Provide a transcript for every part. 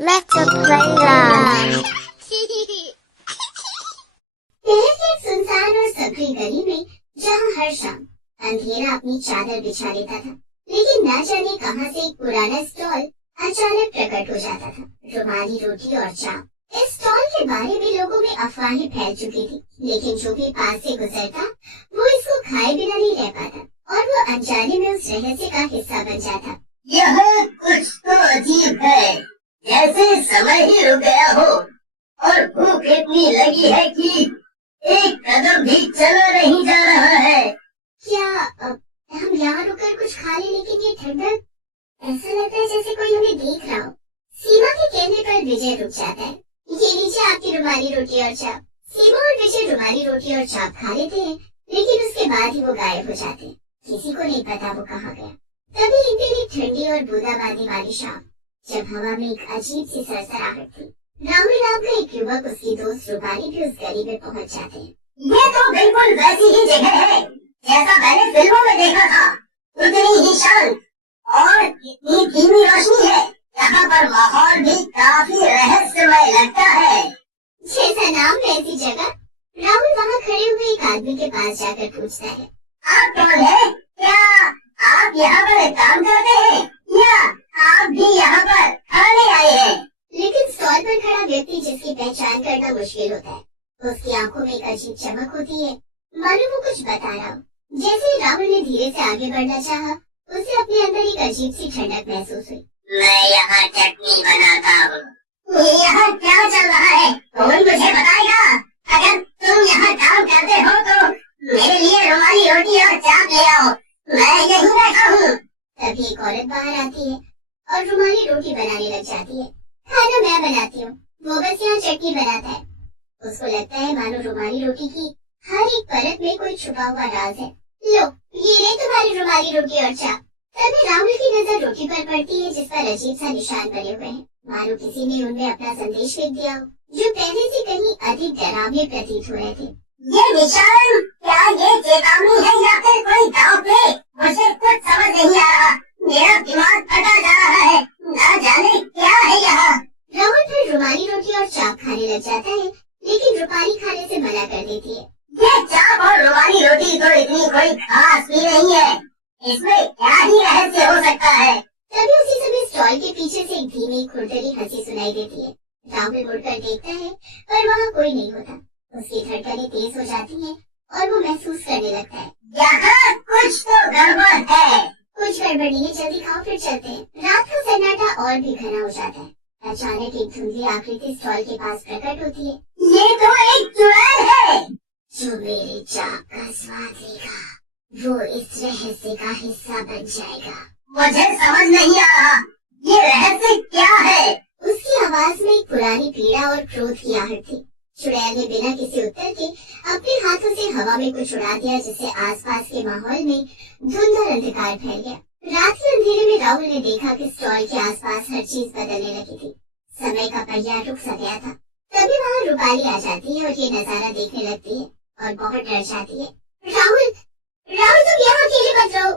मैं चुप रही। शहर के एक सुनसान और संकरी गली में जहाँ हर शाम अंधेरा अपनी चादर बिछा लेता था, लेकिन न जाने कहाँ से एक पुराना स्टॉल अचानक प्रकट हो जाता था। रुमाली रोटी और चाप। इस स्टॉल के बारे में लोगों में अफवाहें फैल चुकी थी, लेकिन जो भी पास से गुजरता वो इसको खाए बिना नहीं रह पाता और वो अनजाने में उस रहस्य का हिस्सा बन जाता। यह कुछ तो अजीब है, जैसे समय ही रुक गया हो और भूख इतनी लगी है कि एक कदम भी चला नहीं जा रहा है। क्या हम यहाँ रुककर कुछ खा ले, लेकिन ये ठंडक, ऐसा लगता है जैसे कोई हमें देख रहा हो। सीमा के कहने पर विजय रुक जाता है। ये लीजिए आपकी रुमाली रोटी और चाप। सीमा और विजय रुमाली रोटी और चाप खा लेते हैं, लेकिन उसके बाद ही वो गायब हो जाते हैं। किसी को नहीं पता वो कहाँ गया। तभी एक दिन एक ठंडी और बूंदाबांदी वाली शाम, जब हवा में एक अजीब सी सरसराहट थी, राहुल नाम का एक युवक उसकी दोस्त रूपाली भी उस गली में पहुंच जाते हैं। ये तो बिल्कुल वैसी ही जगह है जैसा मैंने फिल्मों में देखा था। उतनी ही शांत और इतनी धीमी रोशनी है। यहाँ पर माहौल भी काफी रहस्यमय लगता है। जैसा नाम वैसी जगह। राहुल वहाँ खड़े हुए एक आदमी के पास जाकर पूछता है, आप कौन है? क्या आप यहाँ पर काम करते हैं या आप भी यहाँ पर खाने आए हैं? लेकिन स्टॉल पर खड़ा व्यक्ति, जिसकी पहचान करना मुश्किल होता है, उसकी आंखों में एक अजीब चमक होती है, मानो वो कुछ बता रहा हो। जैसे राहुल ने धीरे से आगे बढ़ना चाहा, उसे अपने अंदर एक अजीब सी ठंडक महसूस हुई। मैं यहाँ चटनी बनाता हूँ। यहाँ क्या चल रहा है? कौन मुझे बताएगा? अगर तुम यहाँ काम करते हो तो मेरे लिए रुमाली रोटी और चाप ले आओ, मैं यहीं बैठा हूँ। तभी एक औरत बाहर आती है और रुमाली रोटी बनाने लग जाती है। खाना मैं बनाती हूँ, वो बस यहाँ चटनी बनाता है। उसको लगता है मानो रुमाली रोटी की हर एक परत में कोई छुपा हुआ राज है। लो, ये ले तुम्हारी रुमाली रोटी और चाप। तभी राहुल की नजर रोटी पर पड़ती है, जिस पर अजीब सा निशान बने हुए हैं, मानो किसी ने उनमें अपना संदेश लिख दिया हो, जो पहले से कहीं अधिक डरावने प्रतीत हो रहे थे। ये निशान क्या ये चेतावनी है या फिर कोई दांव पे? मुझे कुछ समझ नहीं आ रहा। मेरा दिमाग फटा जा रहा है। ना जाने क्या है यहाँ। राहुल फिर रुमाली रोटी और चाप खाने लग जाता है, लेकिन रूपाली खाने से मना कर देती है। ये चाप और रुमाली रोटी तो इतनी कोई खास भी नहीं है, इसमें क्या ही रहस्य हो सकता है। तभी उसी समय स्टॉल के पीछे से एक धीमी खुरदरी हंसी सुनाई देती है। राहुल मुड़कर देखता है, पर वहाँ कोई नहीं होता। उसकी धड़कनें तेज हो जाती हैं और वो महसूस करने लगता है, यहाँ कुछ तो गड़बड़ है। कुछ गड़बड़ नहीं है, जल्दी खाओ फिर चलते हैं। रात का सन्नाटा और भी घना हो जाता है। अचानक एक धुंधली आकृति स्टॉल के पास प्रकट होती है। ये तो एक चुड़ैल है। जो मेरे चाप का स्वाद लेगा, वो इस रहस्य का हिस्सा बन जाएगा। मुझे समझ नहीं आ रहा, ये रहस्य क्या है? उसकी आवाज में एक पुरानी पीड़ा और क्रोध की आहट थी। चुड़ैल ने बिना किसी उत्तर के अपने हाथों से हवा में कुछ उड़ा दिया, जिससे आसपास के माहौल में धुंध और अंधकार फैल गया। रात के अंधेरे में राहुल ने देखा कि स्टॉल के आसपास हर चीज बदलने लगी थी। समय का पहिया रुक सा गया था। तभी वहाँ रूपाली आ जाती है और ये नजारा देखने लगती है और बहुत डर जाती है। राहुल, राहुल तुम यहाँ अकेले मत रहो,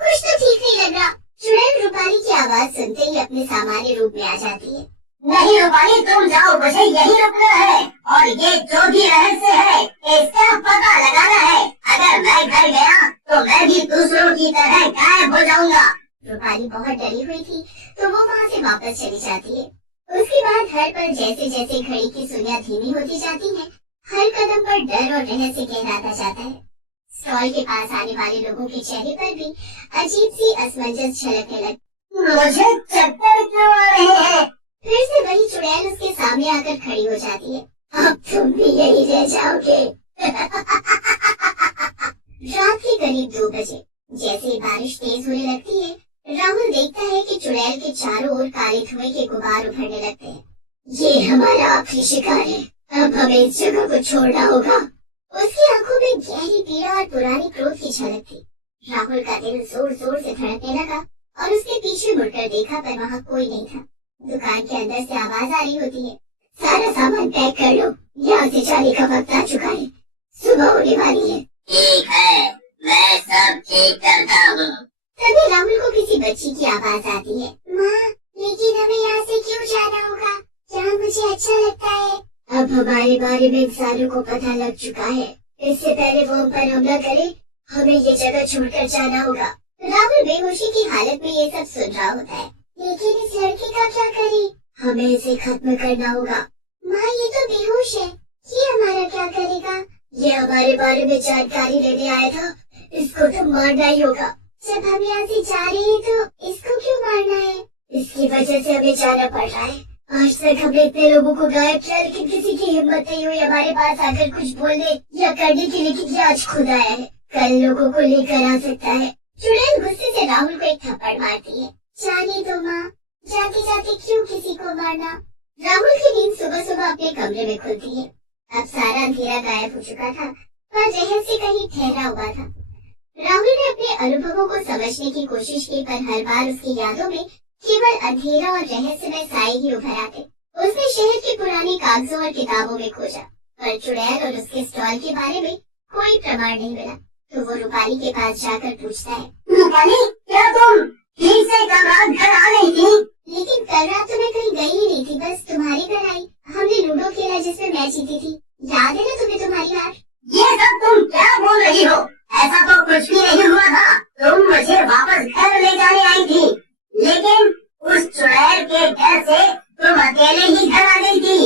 कुछ तो ठीक नहीं लग रहा। चुड़ैल रूपाली की आवाज सुनते ही अपने सामान्य रूप में आ जाती है। नहीं रूपाली, तुम जाओ, मुझे यही रुकना है और ये जो भी रहस्य है इसका पता लगाना है। अगर मैं घर गया तो मैं भी दूसरों की तरह गायब हो जाऊंगा। रूपाली बहुत डरी हुई थी, तो वो वहाँ से वापस चली जाती है। उसके बाद हर पल जैसे जैसे घड़ी की सुइयां धीमी होती जाती हैं, हर कदम पर डर और रहस्य गहराता जाता है। स्टॉल के पास आने वाले लोगों के चेहरे पर भी अजीब सी असमंजस झलकने लगी। मुझे चक्कर क्यों आ रहे हैं? फिर से वही चुड़ैल उसके सामने आकर खड़ी हो जाती है। अब तुम भी यही रह जाओगे। रात के करीब 2 बजे जैसे ही बारिश तेज होने लगती है, राहुल देखता है कि चुड़ैल के चारों ओर काले धुएं के गुबार उभरने लगते हैं। ये हमारा आखिरी शिकार है, अब हमें इस जगह को छोड़ना होगा। उसकी आंखों में गहरी पीड़ा और पुरानी क्रोध की झलक थी। राहुल का दिल जोर जोर से धड़कने लगा और उसके पीछे मुड़कर देखा, पर वहाँ कोई नहीं था। दुकान के अंदर से आवाज आ रही होती है, सारा सामान पैक कर लो, यहाँ से जाने का वक्त आ चुका है, सुबह होने वाली है। ठीक है, मैं सब ठीक करता हूँ। तभी राहुल को किसी बच्ची की आवाज आती है। माँ, लेकिन हमें यहाँ से क्यों जाना होगा? अच्छा लगता है। अब हमारे बारे में इंसानों को पता लग चुका है। इससे पहले वो हम पर हमला करे, हमें ये जगह छोड़कर जाना होगा। राहुल बेहोशी की हालत में ये सब सुन रहा होता है। लेकिन इस लड़के का क्या करें? हमें इसे खत्म करना होगा। माँ ये तो बेहोश है, ये हमारा क्या करेगा? ये हमारे बारे में जानकारी लेने आया था, इसको तो मारना ही होगा। जब हम यहाँ से जा रहे हैं तो इसको क्यों मारना है? इसकी वजह से हमें जाना पड़ रहा है। आज तक हमने इतने लोगों को गायब किया, लेकिन किसी की हिम्मत नहीं हुई हमारे पास आकर कुछ बोलने या करने की, लेकिन ये आज खुद आया है, कल लोगों को लेकर आ सकता है। चुड़ैल गुस्से से राहुल को एक थप्पड़ मारती है। जाने दो माँ, जाते जाते क्यों किसी को मारना? राहुल की नींद सुबह सुबह अपने कमरे में खुलती है। अब सारा अंधेरा गायब हो चुका था, पर रहस्य कहीं ठहरा हुआ था। राहुल ने अपने अनुभवों को समझने की कोशिश की, पर हर बार उसकी यादों में केवल अंधेरा और रहस्यमय साए ही उभर आते। उसने शहर के पुराने कागजों और किताबों में खोजा, पर चुड़ैल और उसके स्टॉल के बारे में कोई प्रमाण नहीं मिला। तो वो रूपाली के पास जाकर पूछता है, रूपाली, क्या तुम ठीक से कल रात घर आ गई थी? लेकिन कल रात तो मैं कहीं गई ही नहीं थी, बस तुम्हारे घर आई। हमने लूडो खेला जिसमें मैं जीती थी, याद है ना तुम्हें तुम्हारी हार? ये सब तुम क्या बोल रही हो? ऐसा तो कुछ भी नहीं हुआ था। तुम मुझे वापस घर ले जाने आई थी, लेकिन उस चुड़ैल के घर से तुम अकेले ही घर आ गई थी।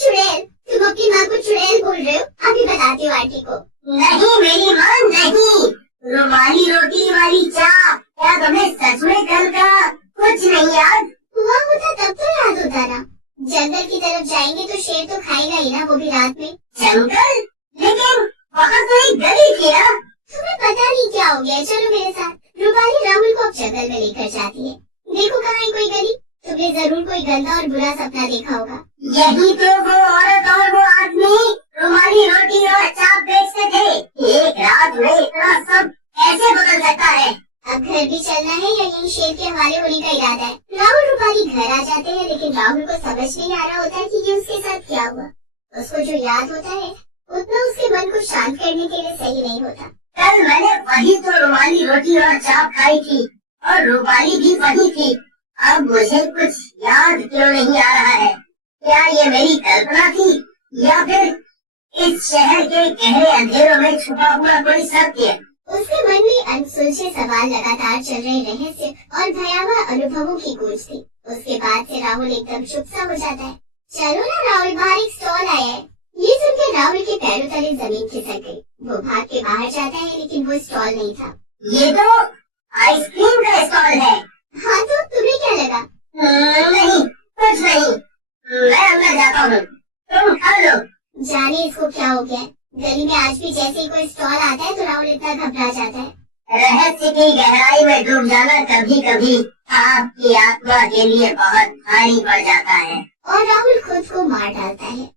चुड़ैल? तुम अपनी माँ को चुड़ैल बोल रहे हो? अभी बताती हूँ आंटी को। नहीं मेरी माँ नहीं, रुमाली रोटी वाली चाप, क्या तुम्हें सच में कल का कुछ नहीं याद? हुआ होता तब तो याद होता ना। जंगल की तरफ जाएंगे तो शेर तो खाएगा ही ना, वो भी रात में। जंगल? लेकिन वहाँ तो एक गली थी ना। तुम्हें पता नहीं क्या हो गया, चलो मेरे साथ। रूपाली राहुल को अब जंगल में लेकर जाती है। देखो कहाँ है कोई गली? तुमने जरूर कोई गंदा और बुरा सपना देखा होगा। यही तो वो औरत और वो आदमी रुमाली रोटी और चाप बेचते थे। एक रात में इतना सब कैसे बदल सकता है? अब घर भी चलना है या यहीं शेर के हवाले होने का इरादा है? राहुल रूपाली घर आ जाते हैं, लेकिन राहुल को समझ नहीं आ रहा होता है कि ये उसके साथ क्या हुआ। उसको जो याद होता है उतना उसके मन को शांत करने के लिए सही नहीं होता। कल मैंने वही तो रुमाली रोटी और चाप खाई थी, और रूपाली भी वही थी। अब मुझे कुछ याद क्यों नहीं आ रहा है? क्या ये मेरी कल्पना थी, या फिर इस शहर के गहरे अंधेरों में छुपा हुआ कोई सत्य? उसके मन में अनसुलझे सवाल, लगातार चल रहे रहस्य और भयावह अनुभवों की गूंज थी। उसके बाद से राहुल एकदम चुप सा हो जाता है। चलो ना राहुल, बाहर एक स्टॉल आया है। ये सुनकर राहुल के पैरों तले जमीन खिसक गई। वो भाग के बाहर जाता है, लेकिन वो स्टॉल नहीं था। ये तो आइसक्रीम का स्टॉल है। हाँ तो तुम्हें क्या लगा? नहीं कुछ नहीं, मैं अंदर जाता हूँ, तुम खा लो। जाने इसको क्या हो गया। गली में आज भी जैसे ही कोई स्टॉल आता है तो राहुल इतना घबरा जाता है। रहस्य की गहराई में डूब जाना कभी कभी आपकी आत्मा के लिए बहुत भारी पड़ जाता है। और राहुल खुद को मार डालता है।